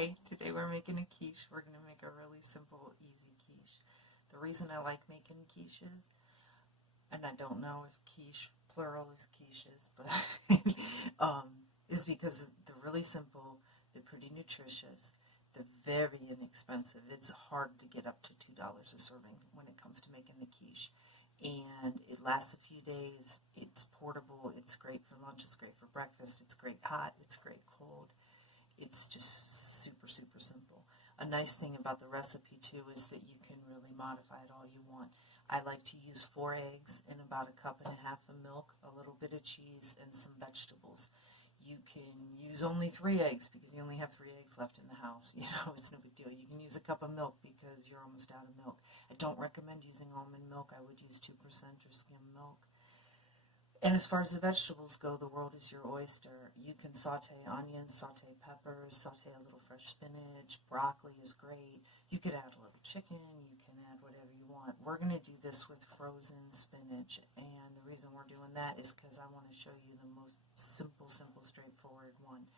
Hey, today we're making a quiche. We're going to make a really simple, easy quiche. The reason I like making quiches, and I don't know if quiche, plural is quiches, but is because they're really simple, they're pretty nutritious, they're very inexpensive. It's hard to get up to $2 a serving when it comes to making the quiche. And it lasts a few days. It's portable. It's great for lunch. It's great for breakfast. It's great hot. It's great cold. It's just super, super simple. A nice thing about the recipe, too, is that you can really modify it all you want. I like to use 4 eggs and about 1.5 cups of milk, a little bit of cheese, and some vegetables. You can use only 3 eggs because you only have 3 eggs left in the house. You know, it's no big deal. You can use 1 cup of milk because you're almost out of milk. I don't recommend using almond milk. I would use 2% or skim milk. And as far as the vegetables go, the world is your oyster. You can saute onions, saute peppers, saute a little fresh spinach. Broccoli is great. You could add a little chicken. You can add whatever you want. We're going to do this with frozen spinach. And the reason we're doing that is because I want to show you the most simple, straightforward one.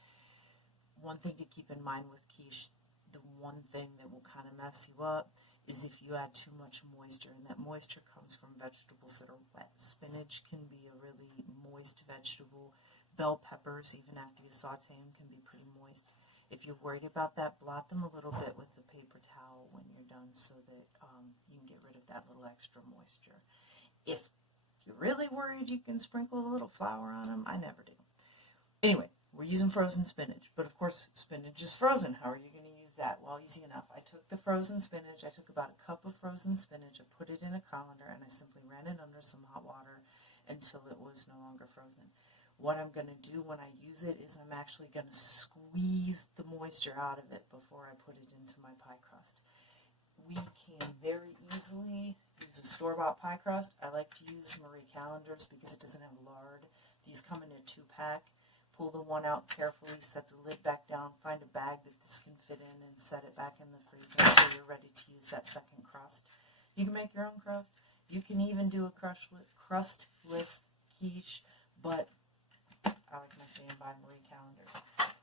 One thing to keep in mind with quiche, the one thing that will kind of mess you up is if you add too much moisture, and that moisture comes from vegetables that are wet. Spinach can be a really moist vegetable. Bell peppers, even after you saute them, can be pretty moist. If you're worried about that, blot them a little bit with a paper towel when you're done so that you can get rid of that little extra moisture. If you're really worried, you can sprinkle a little flour on them. I never do. Anyway, we're using frozen spinach, but of course spinach is frozen. How are you going to use that? Well, easy enough. I took the frozen spinach. I took about 1 cup of frozen spinach. I put it in a colander, and I simply ran it under some hot water until it was no longer frozen. What I'm going to do when I use it is I'm actually going to squeeze the moisture out of it before I put it into my pie crust. We can very easily use a store-bought pie crust. I like to use Marie Callender's because it doesn't have lard. These come in a 2-pack. Pull the one out carefully, set the lid back down, find a bag that this can fit in, and set it back in the freezer so you're ready to use that second crust. You can make your own crust. You can even do a crustless quiche, but I like my saying by Marie Callender's.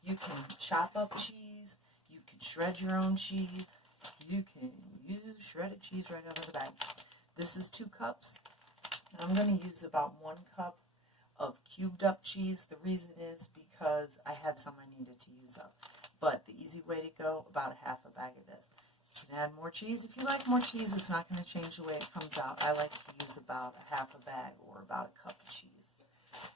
You can chop up cheese. You can shred your own cheese. You can use shredded cheese right out of the bag. This is 2 cups. I'm going to use about 1 cup of cubed up cheese. The reason is because I had some I needed to use up. But the easy way to go, about 1/2 bag of this. You can add more cheese. If you like more cheese, it's not going to change the way it comes out. I like to use about 1/2 bag or about 1 cup of cheese.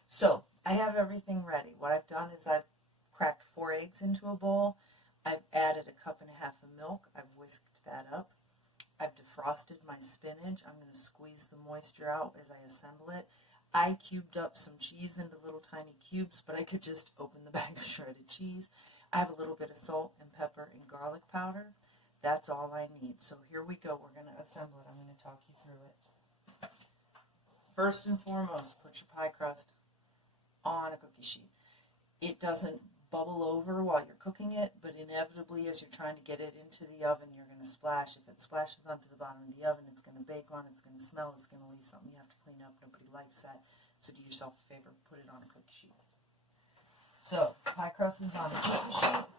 So I have everything ready. What I've done is I've cracked 4 eggs into a bowl. I've added 1.5 cups of milk. I've whisked that up. I've defrosted my spinach. I'm going to squeeze the moisture out as I assemble it. I cubed up some cheese into little tiny cubes, but I could just open the bag of shredded cheese. I have a little bit of salt and pepper and garlic powder. That's all I need. So here we go. We're going to assemble it. I'm going to talk you through it. First and foremost, put your pie crust on a cookie sheet. It doesn't bubble over while you're cooking it, but inevitably as you're trying to get it into the oven, you're going to splash. If it splashes onto the bottom of the oven, it's going to bake on, it's going to smell, it's going to leave something you have to clean up. Nobody likes that. So do yourself a favor, put it on a cookie sheet. So, pie crust is on a cookie sheet.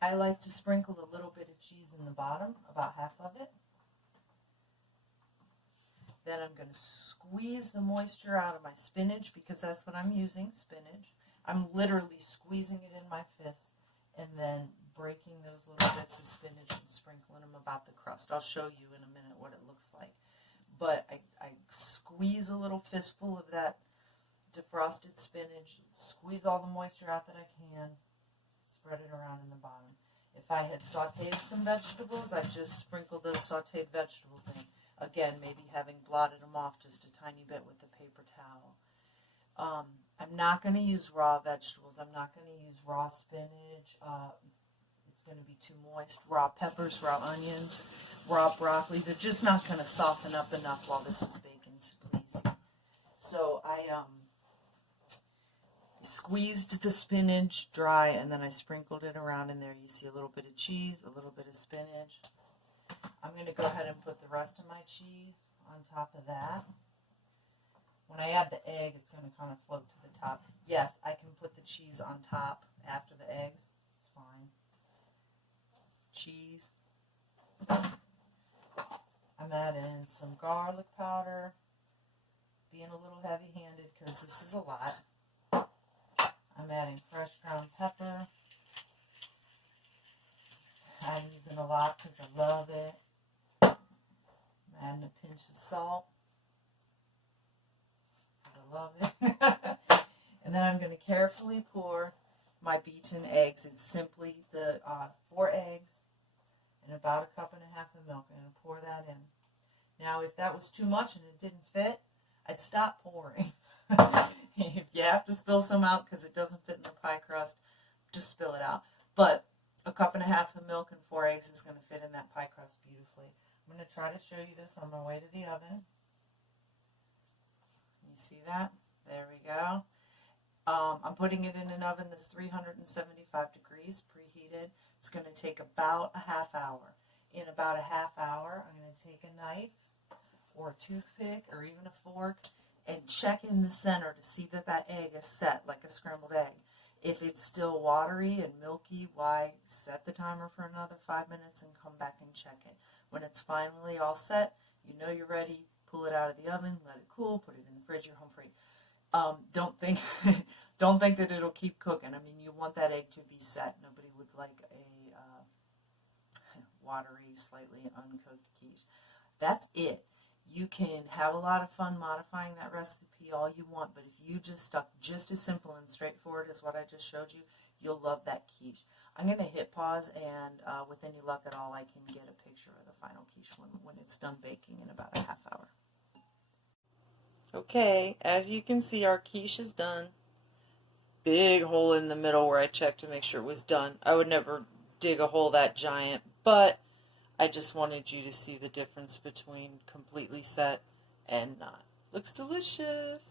I like to sprinkle a little bit of cheese in the bottom, about 1/2 of it. Then I'm going to squeeze the moisture out of my spinach because that's what I'm using, spinach. I'm literally squeezing it in my fist and then breaking those little bits of spinach and sprinkling them about the crust. I'll show you in a minute what it looks like. But I squeeze a little fistful of that defrosted spinach, squeeze all the moisture out that I can, spread it around in the bottom. If I had sauteed some vegetables, I'd just sprinkle those sauteed vegetables in. Again, maybe having blotted them off just a tiny bit with a paper towel. I'm not going to use raw vegetables. I'm not going to use raw spinach. It's going to be too moist. Raw peppers, raw onions, raw broccoli. They're just not going to soften up enough while this is baking to please you. So I squeezed the spinach dry, and then I sprinkled it around in there. You see a little bit of cheese, a little bit of spinach. I'm going to go ahead and put the rest of my cheese on top of that. When I add the egg, it's going to kind of float to the top. Yes, I can put the cheese on top after the eggs. It's fine. cheese. I'm adding some garlic powder, being a little heavy-handed because this is a lot. I'm adding fresh ground pepper. I'm using a lot because I love it. I'm adding a pinch of salt because I love it. And then I'm going to carefully pour my beaten eggs. It's simply the 4 eggs and about 1.5 cups of milk. I'm going to pour that in. Now, if that was too much and it didn't fit, I'd stop pouring. If you have to spill some out because it doesn't fit in the pie crust, just spill it out. But 1.5 cups of milk and 4 eggs is going to fit in that pie crust beautifully. I'm going to try to show you this on my way to the oven. You see that? There we go. I'm putting it in an oven that's 375 degrees, preheated. It's going to take about a half hour. In about a half hour, I'm going to take a knife or a toothpick or even a fork and check in the center to see that that egg is set like a scrambled egg. If it's still watery and milky, why set the timer for another 5 minutes and come back and check it. When it's finally all set, you know you're ready. Pull it out of the oven, let it cool, put it in the fridge, you're home free. Don't think don't think that it'll keep cooking. I mean, you want that egg to be set. Nobody would like a watery, slightly uncooked quiche. That's it. You can have a lot of fun modifying that recipe all you want, but if you just stuck just as simple and straightforward as what I just showed you, you'll love that quiche. I'm going to hit pause, and with any luck at all, I can get a picture of the final quiche when it's done baking in about a half hour. Okay, as you can see, our quiche is done. Big hole in the middle where I checked to make sure it was done. I would never dig a hole that giant, but I just wanted you to see the difference between completely set and not. Looks delicious.